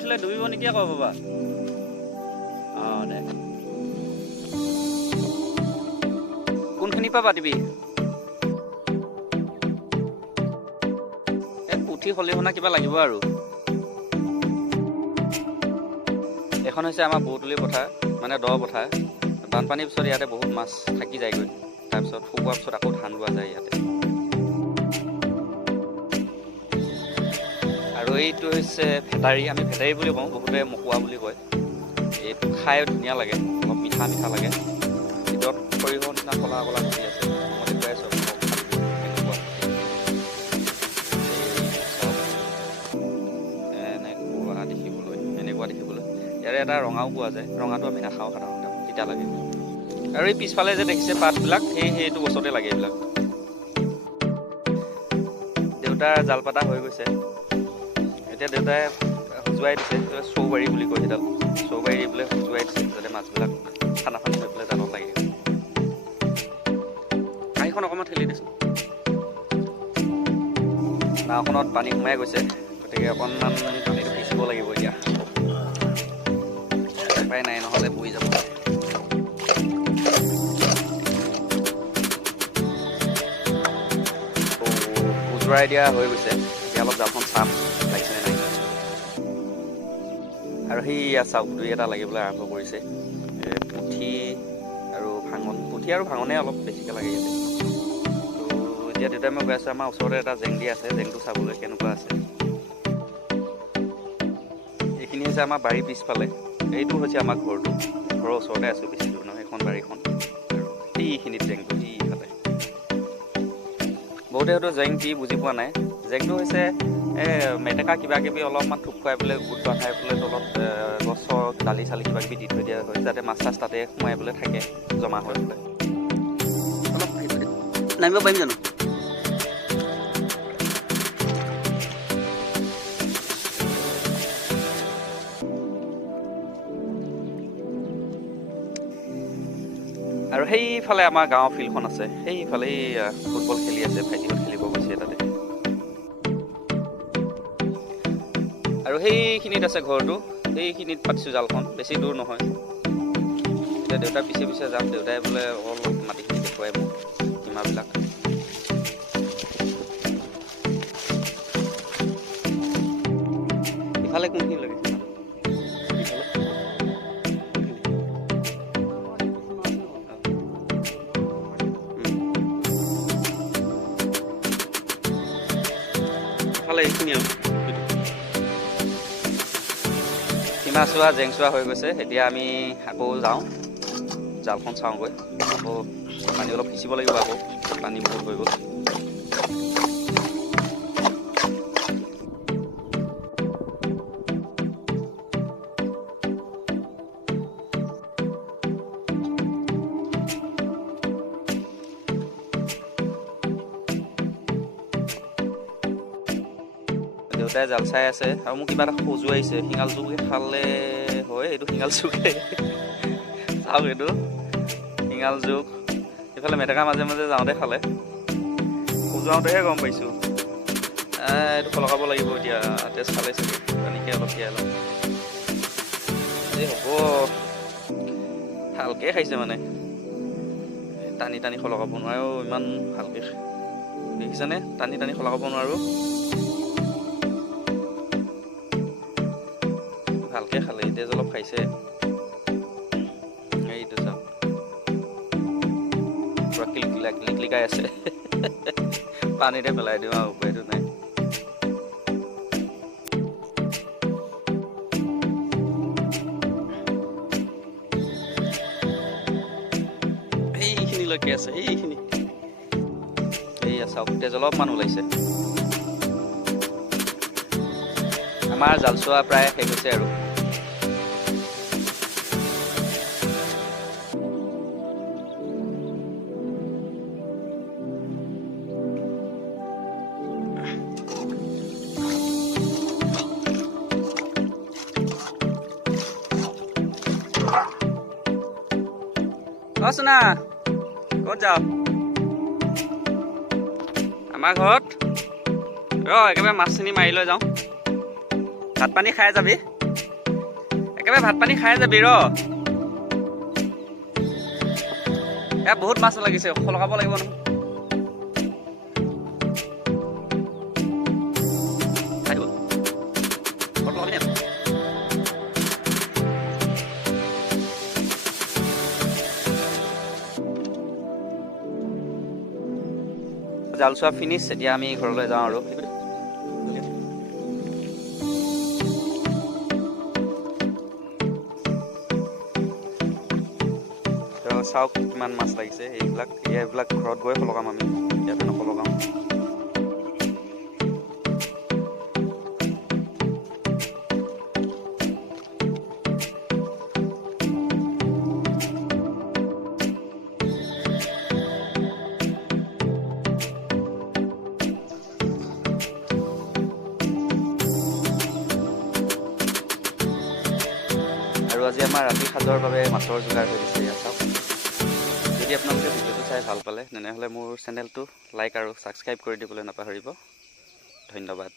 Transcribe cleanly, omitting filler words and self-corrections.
থ'লে ডুবিব নেকি আকৌ বাবা। অঁ দে কোনখিনিৰ পৰা পাতিবি? এই পুঠি খলিহনা কিবা লাগিব আৰু। এখন হৈছে আমাৰ বৌতলী পথাৰ, মানে দ পথাৰ। বানপানীৰ পিছত ইয়াতে বহুত মাছ থাকি যায়গৈ, তাৰপিছত শুকোৱাৰ পিছত আকৌ ধান ৰোৱা যায় ইয়াতে। আৰু এইটো হৈছে ভেটাৰী, আমি ভেটাৰী বুলি কওঁ, বহুতে মকোৱা বুলি কয়। এইটো খাই ধুনীয়া লাগে, অলপ মিঠা মিঠা লাগে। ভিতৰত সৰিয়হৰ নিচিনা কলা কলা গুটি আছে, মই দেখুৱাই আছোঁ এনেকুৱা দেখিবলৈ। ইয়াৰে এটা ৰঙাও পোৱা যায়, ৰঙাটো আমি নাখাওঁ সাধাৰণতে, তিতা লাগে। আৰু এই পিছফালে যে দেখিছে পাতবিলাক, সেইটো গছতে লাগে এইবিলাক। দেউতাৰ জাল পাতা হৈ গৈছে, এতিয়া দেউতাই সজুৱাই দিছে, চৌবাৰী বুলি কয় সেইডাল, চৌবাৰী দি পেলাই সজুৱাই দিছে যাতে মাছবিলাক খানা খানি হৈ পেলাই জালত লাগে। কাঁহীখন অকণমান ঠেলি দিছোঁ। নাওখনত পানী সোমাই গৈছে, গতিকে অকণমান পানীটো পিচিব লাগিব এতিয়া। উপায় নাই, নহ'লে বৈ যাব। উজুৱাই দিয়া হৈ গৈছে, এতিয়া অলপ জালখন চাম লাগিছেনে নাই। আৰু সেয়া চাওক, দুই এটা লাগিবলৈ আৰম্ভ কৰিছে। পুঠি আৰু ভাঙন, পুঠি আৰু ভাঙনে অলপ বেছিকৈ লাগে ইয়াতে। তো এতিয়া দেউতাই মই গৈ আছোঁ, আমাৰ ওচৰতে এটা জেং দি আছে, জেংটো চাবলৈ কেনেকুৱা আছে। এইখিনি হৈছে আমাৰ বাৰীৰ পিছফালে, এইটো হৈছে আমাৰ ঘৰটো, ঘৰৰ ওচৰতে আছোঁ, বেছি দূৰ নহয় এইখন বাৰীখন। আৰু এইখিনিত জেংটো ইফালে। বহুতে হয়তো জেং কি বুজি পোৱা নাই, জেংটো হৈছে মেটেকা কিবা কিবি অলপমান থোপ খুৱাই পেলাই গোট বন্ধাই পেলাই তলত গছৰ ডালি চালি কিবা কিবি দি থৈ দিয়া হয়, যাতে মাছ চাছ তাতে সোমাই পেলাই থাকে, জমা হৈ পেলাই। অলপ নামিব পাৰিম জানো? আৰু সেইফালে আমাৰ গাঁৱৰ ফিল্ডখন আছে, সেইফালে ফুটবল খেলি আছে, ভাইটিহঁত খেলিব গৈছে তাতে। আৰু সেইখিনিত আছে ঘৰটো, সেইখিনিত পাতিছোঁ জালখন, বেছি দূৰ নহয়। এতিয়া দেউতাৰ পিছে পিছে যাম, দেউতাই বোলে অলপ মাটিখিনি দেখুৱাই মোক সীমাবিলাক। ইফালে কোনখিনি লাগিছে? এইখিনি আৰু সীমা চোৱা জেং চোৱা হৈ গৈছে। এতিয়া আমি আকৌ যাওঁ, জালখন চাওঁগৈ, আকৌ পানী অলপ সিঁচিব লাগিব, আকৌ পানী বহুত হৈ গ'ল। দেউতাই জাল চাই আছে, আৰু মোক কিবা এটা সজুৱাইছে, শিঙাল জোকে খালে হয়, এইটো শিঙাল জোকে চাওক, এইটো শিঙাল জোক। এইফালে মেটেকা মাজে মাজে যাওঁতে খালে, সজুৱাওঁতেহে গম পাইছোঁ। এইটো সলকাব লাগিব এতিয়া, তেজ খালে চাগে, পানীকে অলপ তিয়াই লওঁ। এই হ'ব, ভালকৈ খাইছে মানে, টানি টানি সলকাব নোৱাৰোঁ ইমান ভালকৈ, দেখিছেনে? টানি টানি সলকাব নোৱাৰোঁ। ভালকৈ খালে, তেজ অলপ খাইছে। এইটো চাওক, পুৰা কিলিকাই আছে। পানীতে পেলাই দিওঁ আৰু উপায়টো নাই। সেইখিনিলৈকে আছে, সেইখিনি। এইয়া চাওক, তেজ অলপমান ওলাইছে। আমাৰ জাল চোৱা প্ৰায় শেষ হৈছে আৰু। অ সোনা, ক'ত যাওঁ? আমাৰ ঘৰত ৰ, একেবাৰে মাছখিনি মাৰি লৈ যাওঁ, ভাত পানী খাই যাবি। একেবাৰে ভাত পানী খাই যাবি ৰ ইয়াত বহুত মাছ লাগিছে লগাব লাগিব নহয় জাল চোৱা ফিনিছ এতিয়া আমি ঘৰলৈ যাওঁ আৰু চাওক কিমান মাছ লাগিছে এইবিলাক ঘৰত গৈ লগাম আমি ইয়াতে নলগাম আৰু আজি আমাৰ ৰাতি সাজৰ বাবে মাছৰ যোগাৰ হৈ গৈছে ইয়াত চাওক যদি আপোনালোকে ভিডিঅ'টো চাই ভাল পালে তেনেহ'লে মোৰ চেনেলটো লাইক আৰু ছাবস্ক্ৰাইব কৰি দিবলৈ নাপাহৰিব ধন্যবাদ